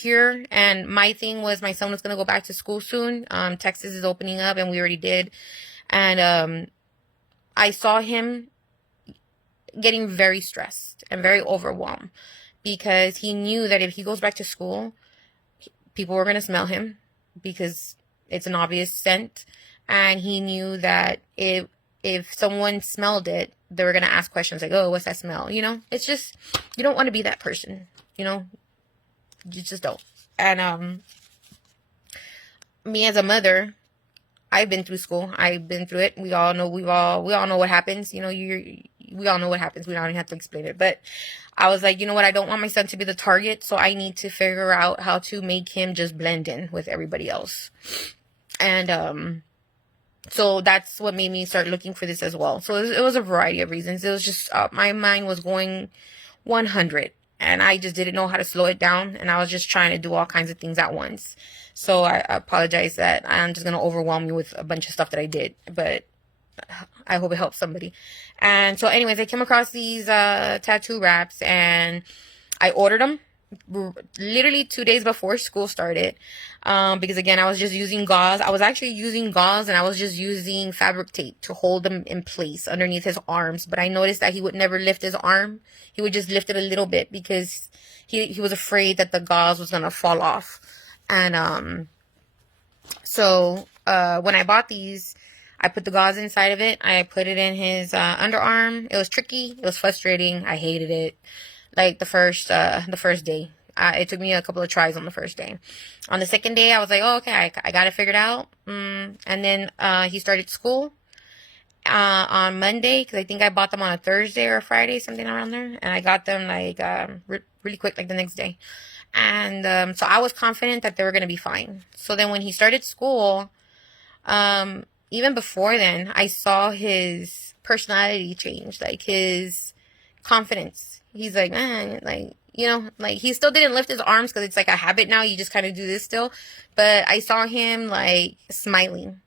here. And my thing was my son was going to go back to school soon. Texas is opening up, and we already did. And I saw him getting very stressed and very overwhelmed because he knew that if he goes back to school, people were going to smell him because it's an obvious scent. And he knew that if someone smelled it, they were going to ask questions like, oh, what's that smell? You know, it's just, you don't want to be that person, you know, you just don't. And me as a mother, I've been through school. I've been through it. We all know. We all know what happens. You know, we all know what happens. We don't even have to explain it. But I was like, you know what? I don't want my son to be the target, so I need to figure out how to make him just blend in with everybody else. And so that's what made me start looking for this as well. So it was a variety of reasons. It was just my mind was going 100, and I just didn't know how to slow it down, and I was just trying to do all kinds of things at once. So I apologize that I'm just going to overwhelm you with a bunch of stuff that I did, but I hope it helps somebody. And so anyways, I came across these tattoo wraps, and I ordered them literally 2 days before school started, because again, I was just using gauze. I was actually using gauze, and I was just using fabric tape to hold them in place underneath his arms. But I noticed that he would never lift his arm. He would just lift it a little bit because he was afraid that the gauze was gonna fall off. And so when I bought these, I put the gauze inside of it. I put it in his underarm. It was tricky. It was frustrating. I hated it. Like the first day. It took me a couple of tries on the first day. On the second day, I was like, oh, okay, I got it figured out. And then he started school on Monday, because I think I bought them on a Thursday or a Friday, something around there. And I got them like really quick, like the next day. And so I was confident that they were going to be fine. So then when he started school, even before then, I saw his personality change, like his confidence. He's like, man, like, you know, like he still didn't lift his arms because it's like a habit now. You just kind of do this still. But I saw him like smiling.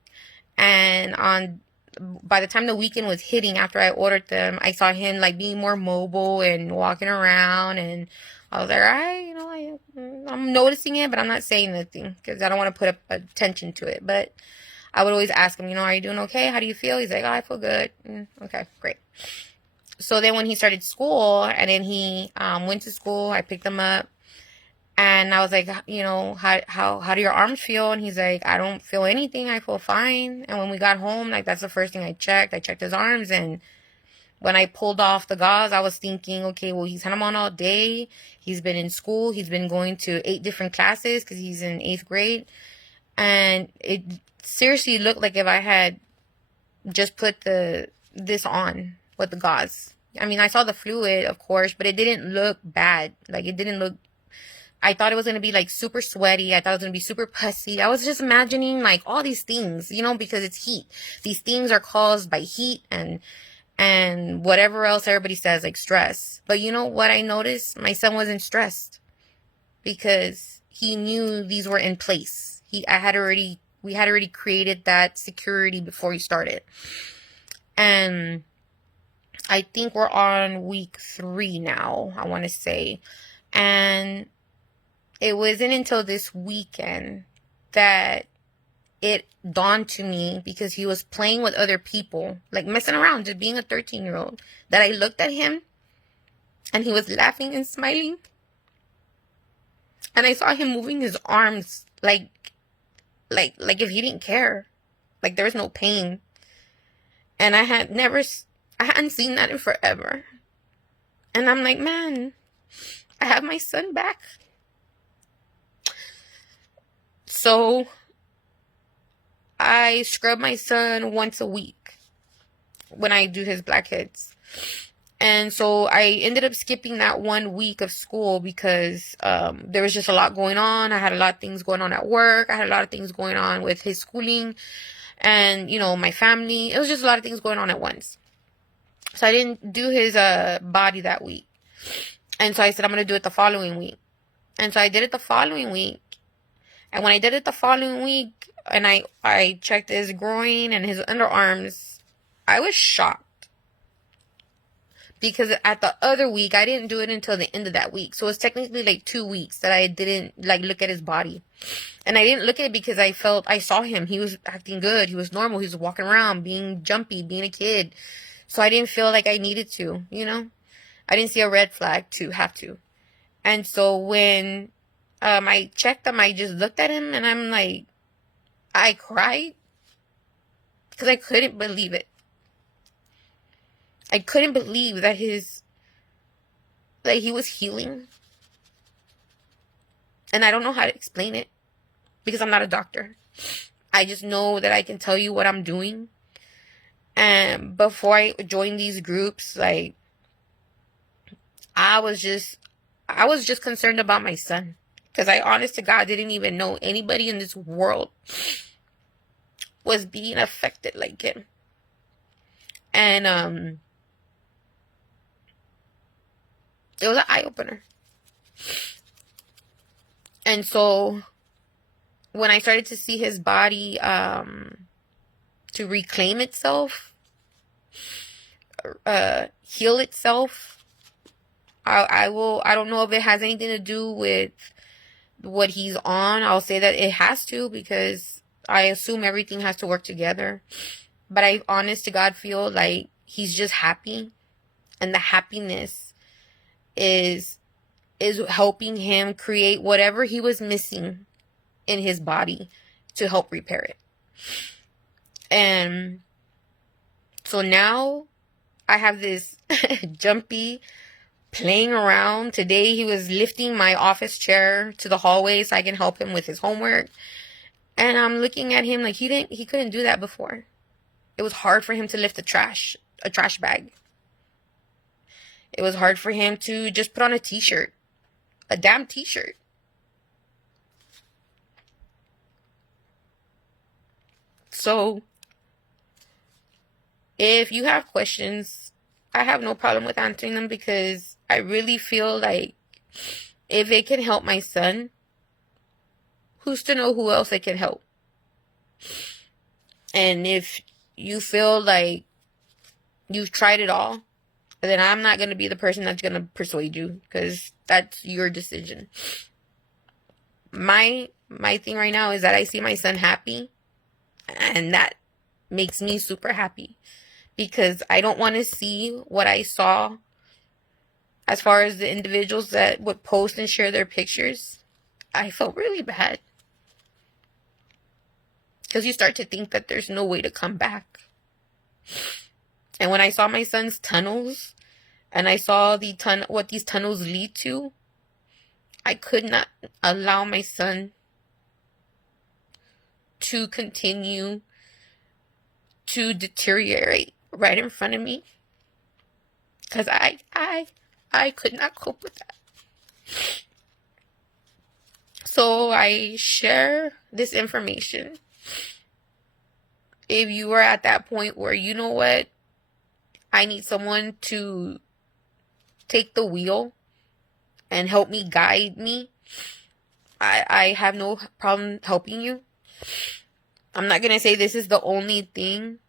And by the time the weekend was hitting after I ordered them, I saw him like being more mobile and walking around, and I was like, all right, you know, I'm noticing it, but I'm not saying anything because I don't want to put up attention to it. But I would always ask him, you know, are you doing okay? How do you feel? He's like, oh, I feel good. Okay, great. So then when he started school, and then he went to school, I picked him up. And I was like, you know, how do your arms feel? And he's like, I don't feel anything. I feel fine. And when we got home, like, that's the first thing I checked. I checked his arms. And when I pulled off the gauze, I was thinking, okay, well, he's had them on all day. He's been in school. He's been going to 8 different classes because he's in 8th grade. And it seriously looked like if I had just put this on with the gauze. I mean, I saw the fluid, of course, but it didn't look bad. Like, it didn't look... I thought it was going to be like super sweaty. I thought it was going to be super pussy. I was just imagining like all these things, you know, because it's heat. These things are caused by heat and whatever else everybody says, like stress. But you know what I noticed? My son wasn't stressed because he knew these were in place. We had already created that security before he started. And I think we're on week 3 now, I want to say. And it wasn't until this weekend that it dawned to me, because he was playing with other people, like messing around, just being a 13-year-old, that I looked at him and he was laughing and smiling. And I saw him moving his arms like if he didn't care, like there was no pain. And I hadn't seen that in forever. And I'm like, man, I have my son back. So I scrub my son once a week when I do his blackheads. And so I ended up skipping that 1 week of school because there was just a lot going on. I had a lot of things going on at work. I had a lot of things going on with his schooling and, you know, my family. It was just a lot of things going on at once. So I didn't do his body that week. And so I said, I'm going to do it the following week. And so I did it the following week. And when I did it the following week, and I checked his groin and his underarms, I was shocked. because at the other week, I didn't do it until the end of that week. So it's technically like 2 weeks that I didn't like look at his body. And I didn't look at it because I saw him. He was acting good. He was normal. He was walking around, being jumpy, being a kid. So I didn't feel like I needed to, you know? I didn't see a red flag to have to. And so when I checked him, I just looked at him and I'm like, I cried because I couldn't believe it. I couldn't believe that he was healing. And I don't know how to explain it because I'm not a doctor. I just know that I can tell you what I'm doing. And before I joined these groups, like, I was just concerned about my son. Because I, honest to God, didn't even know anybody in this world was being affected like him. And, it was an eye-opener. And so, when I started to see his body, to reclaim itself, heal itself, I don't know if it has anything to do with what he's on. I'll say that it has to, because I assume everything has to work together. But I, honest to God, feel like he's just happy, and the happiness is helping him create whatever he was missing in his body to help repair it. And so now I have this jumpy, playing around. Today he was lifting my office chair to the hallway so I can help him with his homework. And I'm looking at him like he couldn't do that before. It was hard for him to lift a trash bag. It was hard for him to just put on a t-shirt. A damn t-shirt. So, if you have questions, I have no problem with answering them, because I really feel like if it can help my son, who's to know who else it can help? And if you feel like you've tried it all, then I'm not going to be the person that's going to persuade you, because that's your decision. My thing right now is that I see my son happy, and that makes me super happy, because I don't want to see what I saw as far as the individuals that would post and share their pictures. I felt really bad, because you start to think that there's no way to come back. And when I saw my son's tunnels, and I saw what these tunnels lead to, I could not allow my son to continue to deteriorate right in front of me, because I could not cope with that. So I share this information. If you are at that point where, you know what, I need someone to take the wheel and help me, guide me, I have no problem helping you. I'm not going to say this is the only thing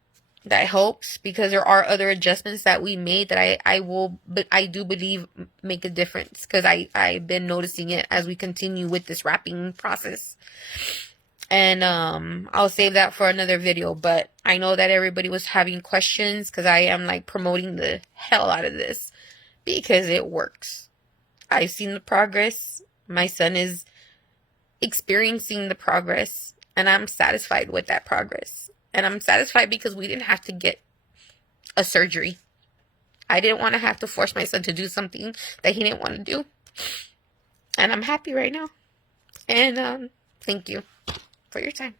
that helps, because there are other adjustments that we made that I do believe make a difference, because I've been noticing it as we continue with this wrapping process. And I'll save that for another video, but I know that everybody was having questions, because I am like promoting the hell out of this, because it works. I've seen the progress. My son is experiencing the progress, and I'm satisfied with that progress. And I'm satisfied because we didn't have to get a surgery. I didn't want to have to force my son to do something that he didn't want to do. And I'm happy right now. And thank you for your time.